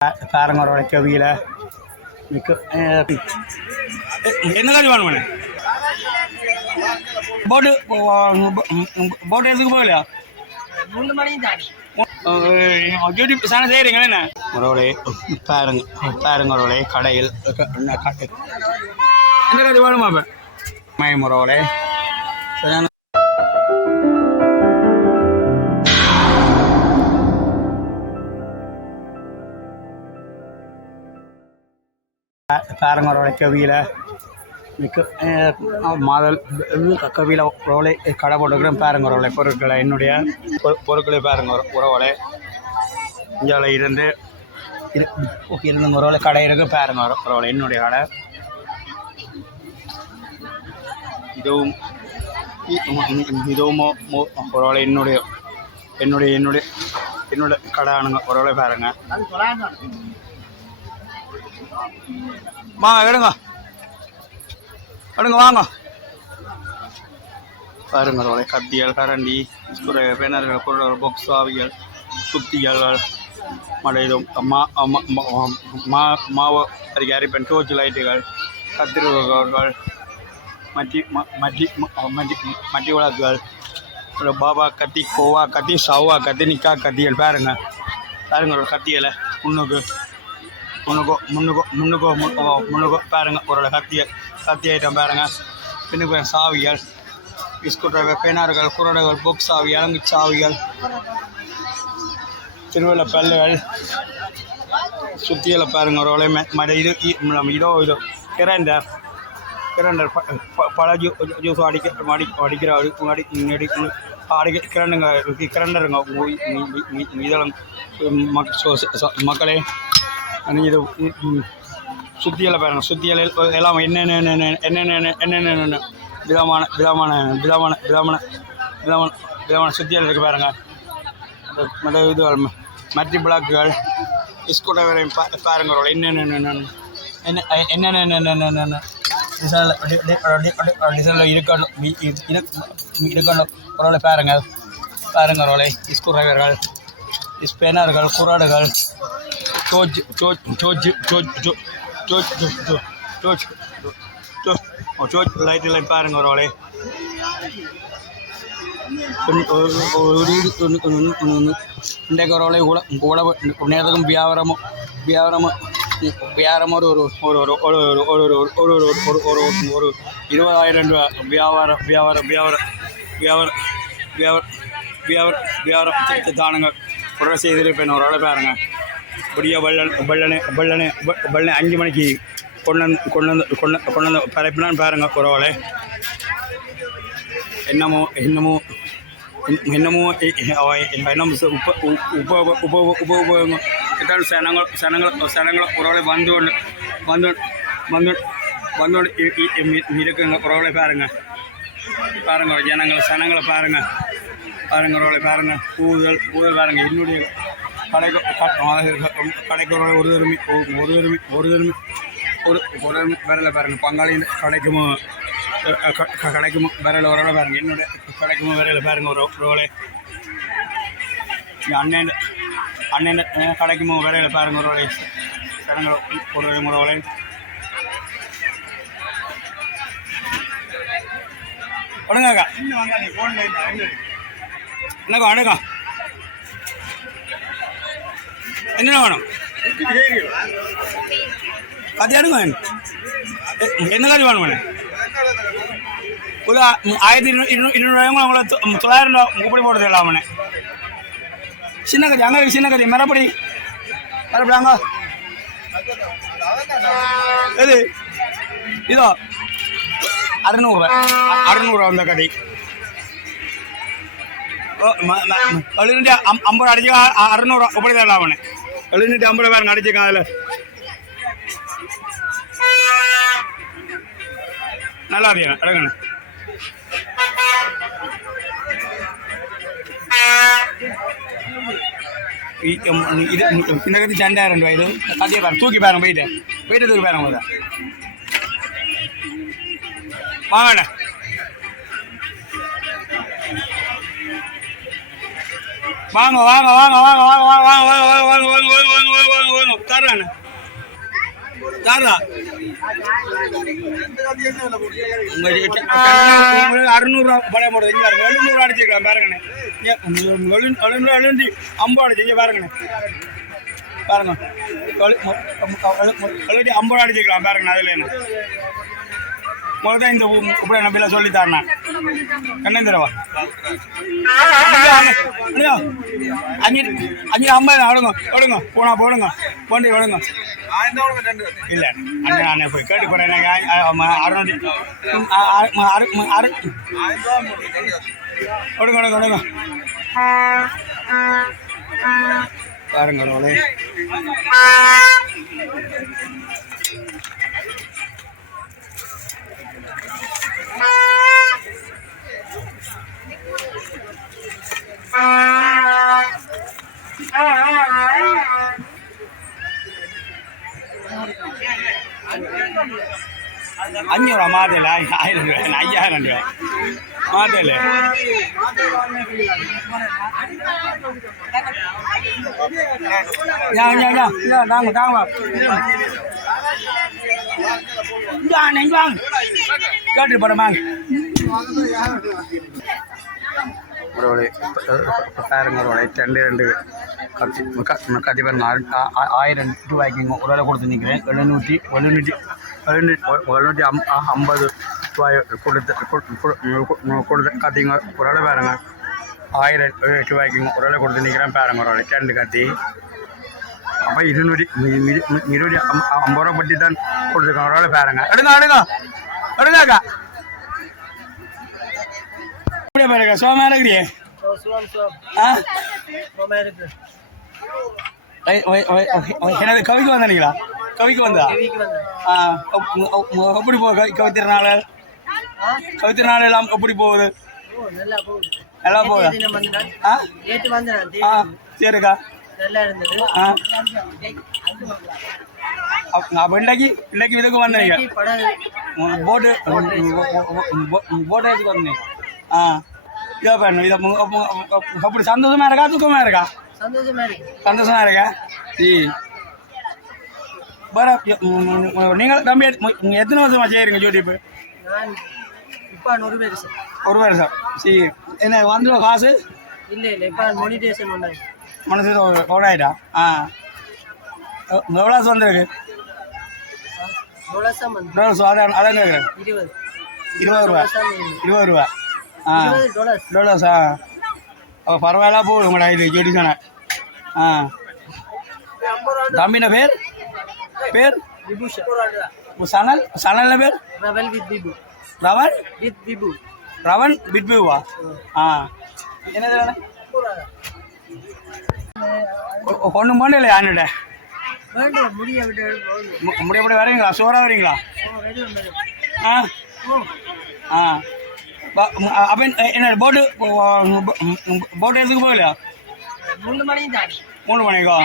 பாருங்க கவியில் என்ன காட்சி வேணும் போட்டு போட்டு எதுக்கு போகலையா யூடியூப் சேனல் செய்கிறீங்க என்ன ஒருவளே பாருங்க ஒருவளே கடையில் என்ன காட்சி வேணுமா இப்போ மயமுறவளே சரியான பாருங்க கவியில் மாதல் கவியில் உறவுகளை கடை போட்டுக்கிறேன் பாருங்க உறவுகளை பொருட்களை என்னுடைய பொருட்களை பாருங்க உறவுகளை இந்தியாவில் இருந்து உறவுகளை கடை இருக்கு பாருங்க உறவுகளை என்னுடைய கடை இதுவும் உறவுகளை என்னுடைய என்னுடைய என்னுடைய என்னோட கடை ஆனுங்க உறவுகளை பாருங்க வாங்க எடுங்க வாங்க பாருங்க கத்தியல் கரண்டி பேனர்கள் பொருள் பாக்ஸ் ஆவிகள் சுத்திகள் மடையிலும் மாவு அரிப்பன் டோர்ச் லைட்டுகள் கத்திரிகள் மட்டி விளக்குகள் பாபா கத்தி கோவா கத்தி சவ்வா கத்தி நிக்கா கத்திகள் பாருங்க ஒரு கத்தியலை முன்னுக்கோ பாருங்க ஒரு கத்தி ஐட்டம் பாருங்க பின்னுக்கு சாவிகள் ஸ்க்ரூ டிரைவர் பேனார்கள் குரடைகள் புக் சாவி இறங்கு சாவிகள் திருவள்ள பல்லுகள் சுத்தியில் பாருங்க ஒரு இது இதோ கிரைண்டர் பல ஜூஸ் அடிக்கிற கிரைண்டருங்க இதெல்லாம் மக்களே இது சுத்தியலை பாருங்க சுத்தியல் எல்லாம் என்னென்ன விதமான சுத்தியல் இருக்குது பாருங்க இது மட்டி பிளாக்குகள் ஸ்க்ரூ டிரைவரை பாருங்க என்னென்ன டிசைனில் இருக்கணும் ரோலை பாருங்க ரோலை ஸ்க்ரூ டிரைவர்கள் ஸ்பேனர்கள் குராடுகள் லைட் பாருங்க ஒரு வாழை இன்றைக்கு ஒரு வாழை உழவு நேரத்துக்கும் வியாபாரமும் ஒரு 20,000 ரூபா வியாபாரம் தானுங்க உடனே செய்திருப்பேன் ஒரு வாழை பாருங்க இப்படியே வெள்ளனே 5 மணிக்கு கொண்டு பரப்பினான்னு பாருங்க குறவாளே என்னமோ சனங்கள் குறவாளை வந்து இருக்குங்க குறவாளை பாருங்க சனங்களை பாருங்க குறவாளை பாருங்க பூதல் பாருங்க என்னுடைய கடைக்கு ஒரு விரல பாருங்க பங்காளியின் கடைக்குமோ விரல பாருங்க என்னுடைய கடைக்குமோ விரல பாருங்க ஒரு ரோலை அண்ணன் கடைக்குமோ விரல பாருங்க ஒரு ரோலை சனங்களை ஒரு ரோலை ஒழுங்காக்கா என்னக்கா அணுக்கா என்ன வேணும் கத்தி எடுங்க என்ன காட்சி வேணும் ஒரு 1,200 அவங்கள 900 ரூபா முப்படி போடுறது இல்லாமண்ணே சின்ன கத்தி அங்கே சின்ன கத்தி மரப்படி அங்கே எது இதோ 600 அந்த கதை 750 அடிச்சு 600 இப்படி தரலாம் அவனே 750 பேருங்க அடிச்சுக்கான் அதில் நல்லா இருக்கியா அடங்கண்ணே இது இந்த கத்தி 2,000 ரூபாய் இது கத்தியை பாருங்க தூக்கி பாருங்க போயிட்டு தூக்கி பாருங்க போதா வாங்கண்ணே வாங்க வாங்க வாங்க வாங்க வாங்க வாங்க வாங்க வாங்க வாங்க வாங்க வாங்க வாங்க வாங்க வாங்க வாங்க தர்றேன் தாரா உங்களுக்கு 600 பழைய போடுறது இங்கே 700 அடிச்சிருக்கலாம் பாருங்கண்ணே 750 அடிச்சு பாருங்கண்ணே பாருங்க 50 அடிச்சிருக்கலாம் பாருங்கண்ணே அதில் என்ன முதல் தான் இந்த இப்படி நம்ம சொல்லி தரேன் கண்ணேந்திரவா 550 ஆடுங்க ஓடுங்க போனா போடுங்க போண்டி ஓடுங்க இல்லை அங்கே நான் போய் கேட்டு போகிறேன் எனக்கு 600 ஓடுங்க ஓடுங்க ஓடுங்க பாருங்க நோளே അഞ്ഞൂറാ മാതല്ല 1000 രൂപ 5000 രൂപ മാതല്ലേ താങ്ക താങ്ക കേട്ടിട്ട് പടമാങ്ങ பாருங்க 2 கத்தி பாருங்க 1000 ரூபாய்க்கு ஒரு வேலை கொடுத்து நிற்கிறேன் 750 ரூபாய் கொடுத்து கத்திங்க ஒரு வேலை பாருங்க 1000 ரூபாய்க்கு ஒரு வேலை கொடுத்து நிற்கிறேன் பாருங்க ஒரு வேலை 2 கத்தி அப்போ 250 ரூபா பற்றி தான் கொடுத்துருக்கோம் ஒரு வேலை பாருங்க எடுங்க பாருங்க சோமா இருக்கிறியே என்னது கவிக்கு வந்தீங்களா கவிக்கு வந்தா எப்படி போகுது கவித்திருநாள் எல்லாம் எப்படி போகுது நல்லா போகுது சரிக்கா அப்போ இன்னைக்கு இதுக்கு வந்தீங்க போட்டு எடுத்துக்கு வந்தீங்க இதோ பண்ணு இதை அப்படி சந்தோஷமா இருக்கா துக்கமா இருக்கா சந்தோஷமா இருக்கா வேற நீங்கள் தம்பி எத்தனை வருஷமா செய்யறீங்க யூடியூப் ஒரு வருஷம் சரி என்ன வந்துடும் காசு மனசு ஓடாயிட்டா எவ்வளோ வந்துருக்கு அதான் கேட்குறேன் 20 ரூபா டாலர்ஸா அப்போ பரவாயில்ல போகுது உங்களோட இது ஜோடிக்கான தம்பின பேர் சனல் பேர் ரவன் வித் பிபுவா என்னது ஒன்றும் பண்ணல யான்னிட்ட முடிய வரீங்களா சோறா வரீங்களா அப்போ என்ன போட்டு எடுத்துக்கு போகலையா 3 மணிக்கா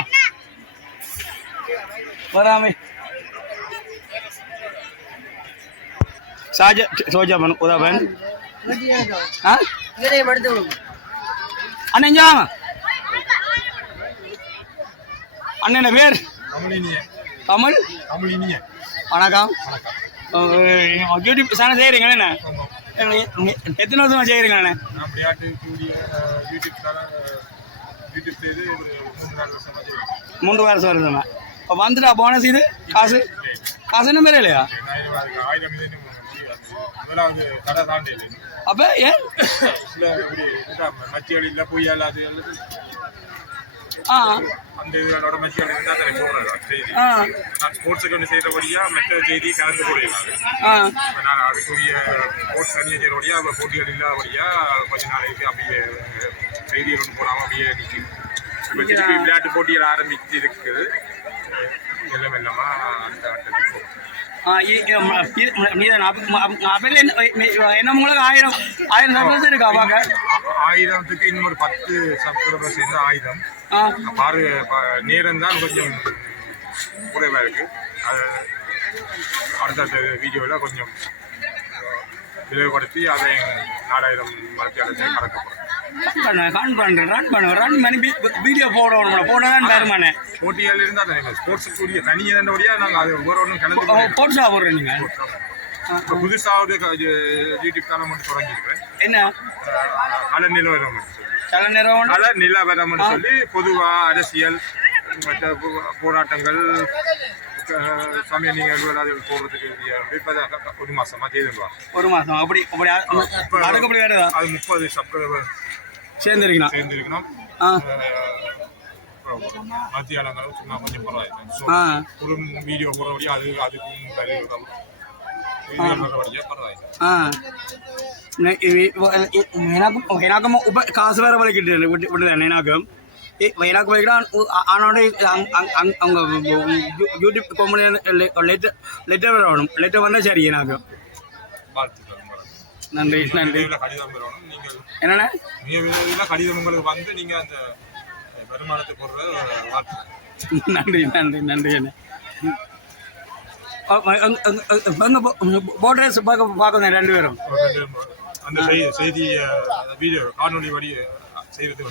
வராமே சோஜா பன் உதா பன் அண்ணா அண்ணன் பேர் தமிழ் வணக்கம் யூடியூப் சேனல் செய்கிறீங்களா என்ன எத்தனை வருஷமா செய்கிறீங்கண்ணே 3 வருஷம் வருதுண்ணா இப்போ வந்துட்டா போனஸ் இது காசு என்ன மாரி இல்லையா அப்போ ஏன் அந்த இதோட மெச்சூரிட்டி இருந்தால் அதை போடுறேன் செய்தி நான் ஸ்போர்ட்ஸுக்கு ஒன்று செய்கிறபடியாக மற்ற செய்தி கலந்து போடுவேன் நான் அதுக்குரிய ஸ்போர்ட்ஸ் தனியாக செய்கிறபடியாக அப்போ போட்டிகள் இல்லாதபடியாக கொஞ்ச நாளைக்கு அப்படியே செய்திகள் ஒன்று போடாமல் அப்படியே நிற்கும் இப்போ திருப்பி விளையாட்டு போட்டிகள் ஆரம்பிச்சு இருக்குது எல்லாம் எல்லாமா அந்த ஆட்டத்துக்கு போகும் என்ன உங்களுக்கு 1000 சப்ஸ்கிரைபர்ஸ் இருக்கா பார்க்க 1000க்கு இன்னும் ஒரு 10 சப்ஸ்கிரைபர்ஸ் இருந்தால் 1000 பாரு நேரம் தான் கொஞ்சம் குறைவாக இருக்குது அது அடுத்த வீடியோவில் கொஞ்சம் விரைவுபடுத்தி அதை 4000 மரத்தியாளர்களையும் கலக்கப்படும் ரன் பண்ணி வீடியோ போடணும் போட்டால் தான் தருமானே போட்டிகள் இருந்தால் தானே ஸ்போர்ட்ஸுக்குரிய தனியாக தண்டபடியாக நாங்கள் அது ஒவ்வொரு ஒன்றும் கலந்து போட்ஸாக போடுறேன் நீங்கள் இப்போ புதுசாக யூடியூப் சேனல் மட்டும் தொடங்கியிருக்கேன் என்ன கலர் நிலவரம் கலர் நிலவரம்னு சொல்லி பொதுவாக அரசியல் மற்ற போராட்டங்கள் சமய நிகழ்வுகள் அது போடுறதுக்கு இப்போ ஒரு மாசமா செய்துருவா ஒரு மாதம் அப்படி அதுக்கு அப்படி வேறு அது 30 சப்ஸ்கிரைபர் சேர்ந்துருக்கணும் மத்தியானங்களும் சும்மா கொஞ்சம் பரவாயில்லை ஒரு வீடியோ போடுறபடியா அதுக்கும் எனக்கும் காசு வேற வலிக்கிட்டு விட்டுதான் எனக்கும் எனக்கு வைக்கிறான் ஆனோட அவங்க யூடியூப் கம்பெனி லெட்டர் வரணும் லெட்டர் வந்தால் சரி எனக்கு நன்றி நன்றி என்னண்ணே கடிதம் உங்களுக்கு வந்து நீங்கள் அந்த வருமானத்தை போடுறது நன்றி நன்றி நன்றி அண்ணே போட்ரேஸ் பார்க்கணும் 2 பேரும் அந்த செய்தி வீடியோ காணொலி வழி செய்கிறது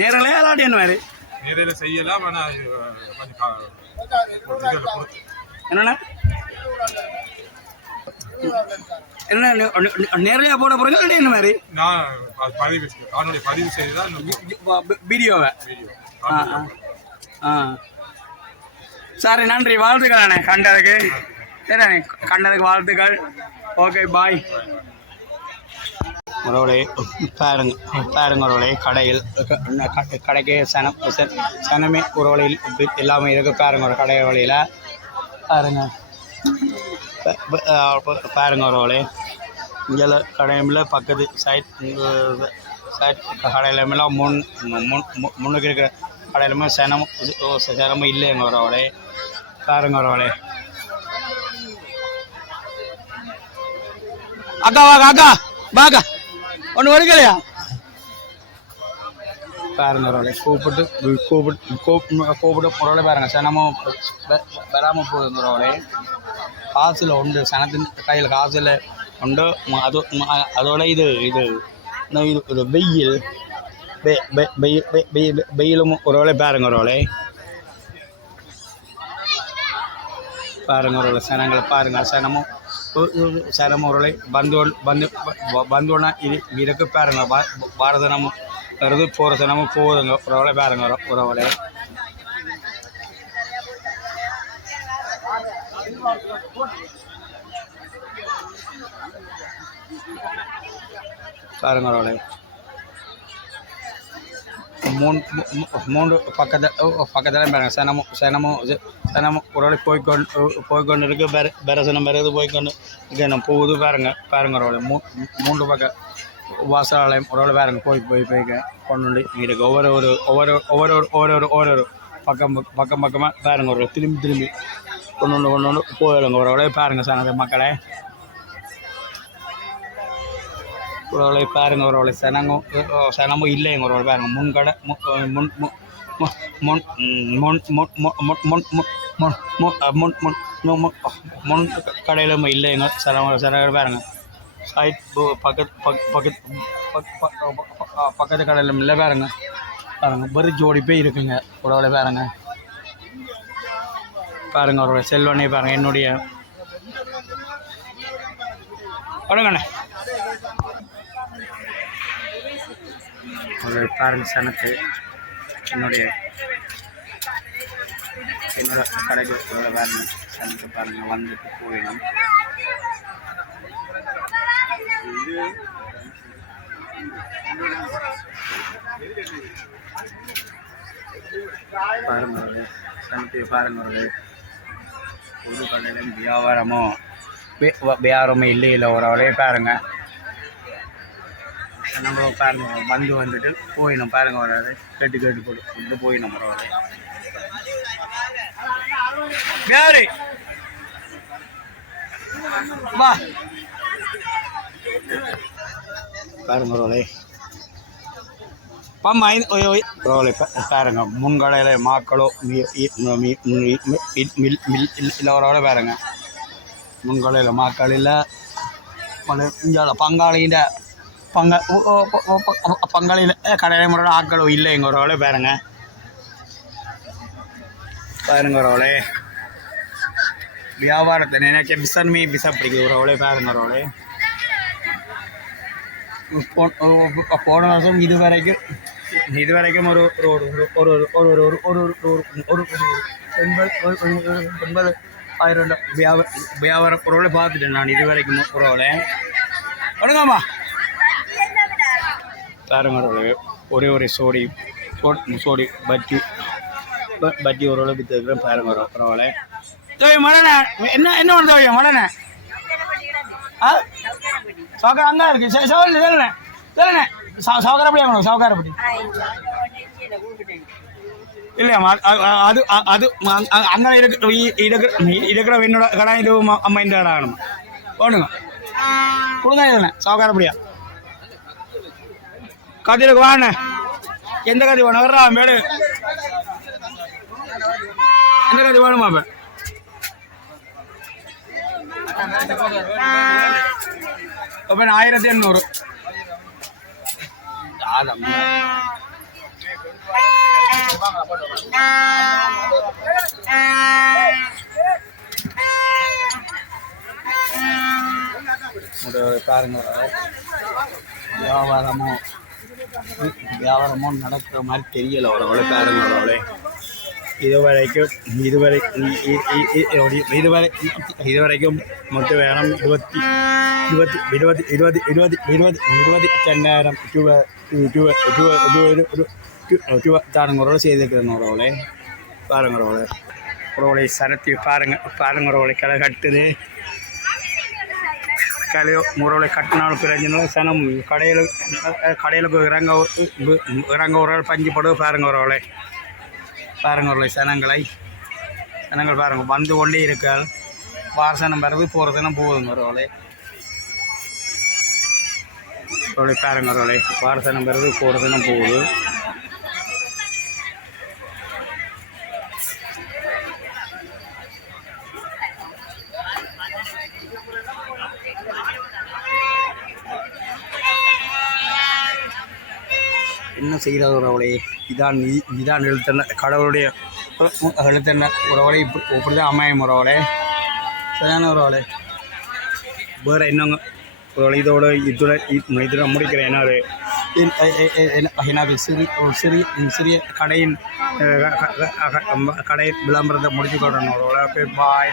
நேரில் விளையாடி என்ன மாதிரி நேரில் செய்யலாம் ஆனால் என்னண்ணா என்ன நேரடியாக போட போகிறீங்க என்ன மாதிரி நான் காணொலி பதிவு செய்து தான் வீடியோவை சரி நன்றி வாழ்த்துக்கள் அண்ணே கண்டதுக்கு சரி அண்ணே கண்டதுக்கு வாழ்த்துக்கள் ஓகே பாய் உறவுகளே பாருங்க உறவுகளே கடையில் கடைக்கு சனமே உறவுகளில் எல்லாமே இருக்கு பாருங்க ஒரு கடை வழியில் பாருங்க உறவுகளே இங்கே கடையில் பக்கத்து சைட் கடையிலமெல்லாம் முன்னுக்கு இருக்கிற கடையிலுமே சிரமம் இல்லைங்க உறவுகளே பாருங்க உறவுகளே அக்கா வாக்கா பாக்கா ஒன்று வருகலையா பாருங்க உறவுகளே கூப்பிட்டு உறவுகளே பாருங்க சனமும் வராமல் போகுது உறவுகளே காசில் உண்டு சனத்தின் கையில் காசில் உண்டு அதோட இது வெயிலும் உறவுகளே பாருங்க உறவுகளே சனங்களை பாருங்க சனமும் உறவுகளை பந்தோன்னா இருக்கு பாருங்க பாரதனமும் வருது போகிற சனமும் போகுதுங்க உறவுகளே பாருங்க உறவுகளே பாருங்க உறவுகளே மூன்று பக்கத்தில் பாருங்க சனமும் உறவுகளை போய்கொண்டு இருக்கு பெரசனம் பெறது போய்கொண்டு இருக்கணும் போகுது பாருங்க உறவுகளை மூன்று பக்கம் வாசலாலயம் உறவுகளை பாருங்க போய்க்க கொண்டு இருக்கு ஒவ்வொரு பக்கமாக பாருங்க ஒரு திரும்பி கொண்டு போயிடுங்க உறவுகளை பாருங்க சனத்தை மக்களை உறவுகளை பாருங்க உறவுகளை சனமும் இல்லைங்க உறவுகளை பாருங்க முன்கடை முன் கடையில் இல்லைங்க சனங்கள் பாருங்க சைட் பக்கத்து கடையில் இல்லை பாருங்க வெறும் ஜோடி போய் இருக்குங்க உறவுகளை பாருங்க உறவுகளை செல்வனே பாருங்க என்னுடைய வணக்கண்ணே ஒரு பாருங்க சனத்தை என்னோட கடைக்கு பாருங்க சனத்தை பாருங்க வந்துட்டு போயிடும் பாருங்க சனத்தை பாருங்க ஒரு கடையிலும் வியாபாரமோ இல்லை ஒரு அவளையே பாருங்க நம்ம பாருங்க வந்துட்டு போயிடும் பாருங்க வராது கேட்டு போட்டு போயிடும் பரவாயில்ல யாரு வா பாருங்க ஒருவளை பரவாயில்ல பாருங்க முன்கடையில் மாக்களோ இல்லை ஒரு பாருங்க முன்கடையில் மாக்கள் இல்லை இங்கே பங்காளிகிட்ட பங்காளியில் கடையில் முறையில் ஆட்களும் இல்லை எங்கள் ஒரு பாருங்க ஒரு வியாபாரத்தை நினைக்க பிசன்மே பிசா பிடிக்குது ஒரு பாருங்க ஒரு போன வருஷம் இதுவரைக்கும் ஒரு ஒரு ஒரு ஒரு ஒரு ஒரு ஒரு ஒரு 80,000 வியாபார பொருளை பார்த்துட்டேன் நான் இது வரைக்கும் பொருளை ஒழுங்காமா பாருங்க ஒரே சோடி பட்டி ஒரு வித்து இருக்கிறேன் பாருங்க பரவாயில்ல மழனை என்ன பண்ணுறது மழனை சவுக்கர் அங்கே இருக்கு சவுல் சொல்லுண்ணே சவுக்காரப்படி வாங்கணும் சவுக்காரப்படி இல்லையாம்மா அது அது அங்கே இருக்கிற என்னோட கடை இது அம்மா இந்த கடை ஆகணும் போடுங்க கொடுங்க இல்லைண்ணே சவுக்காரப்படியா கதிருக்கு வாண்ணே எந்த கதி வேணும் வர்றா மேடு எந்த கதி வேணுமா அப்போ 1800 பாருங்க வியாபாரமும் நடக்கிற மாதிரி தெரியல ஒரு பாருங்க ஒரு இதுவரைக்கும் மொத்தம் வேணும் 22,000 தானுங்க செய்திருக்கிறேன் ஒரு பாருங்க ஒரு சரத்தி பாருங்க ஒரு கிளை கட்டுது கிளையோ முறை கட்டினாலும் பிரச்சனை சனம் கடையில் போய் இறங்க ஒரு பஞ்சு படுது பாருங்க ஒரு சனங்கள் பாருங்க வந்து கொண்டே இருக்காள் வாசனம் வருது போகிறதுனா போகுதுங்க ஒரு பாருங்க ஒரு வாசனம் வருது போகிறதுனா போகுது என்ன செய்கிறது ஒரு இதான் எழுத்தன கடவுளுடைய எழுத்தன ஒரு இப்படி தான் அமையும் ஒரு சரியான ஒரு வேறு என்னங்க ஒரு இதோட இதில் முடிக்கிறேன் ஏன்னா எனக்கு சிறிய கடையின் கடை விளம்பரத்தை முடிச்சு கொள்ளணும் ஒரு பாய்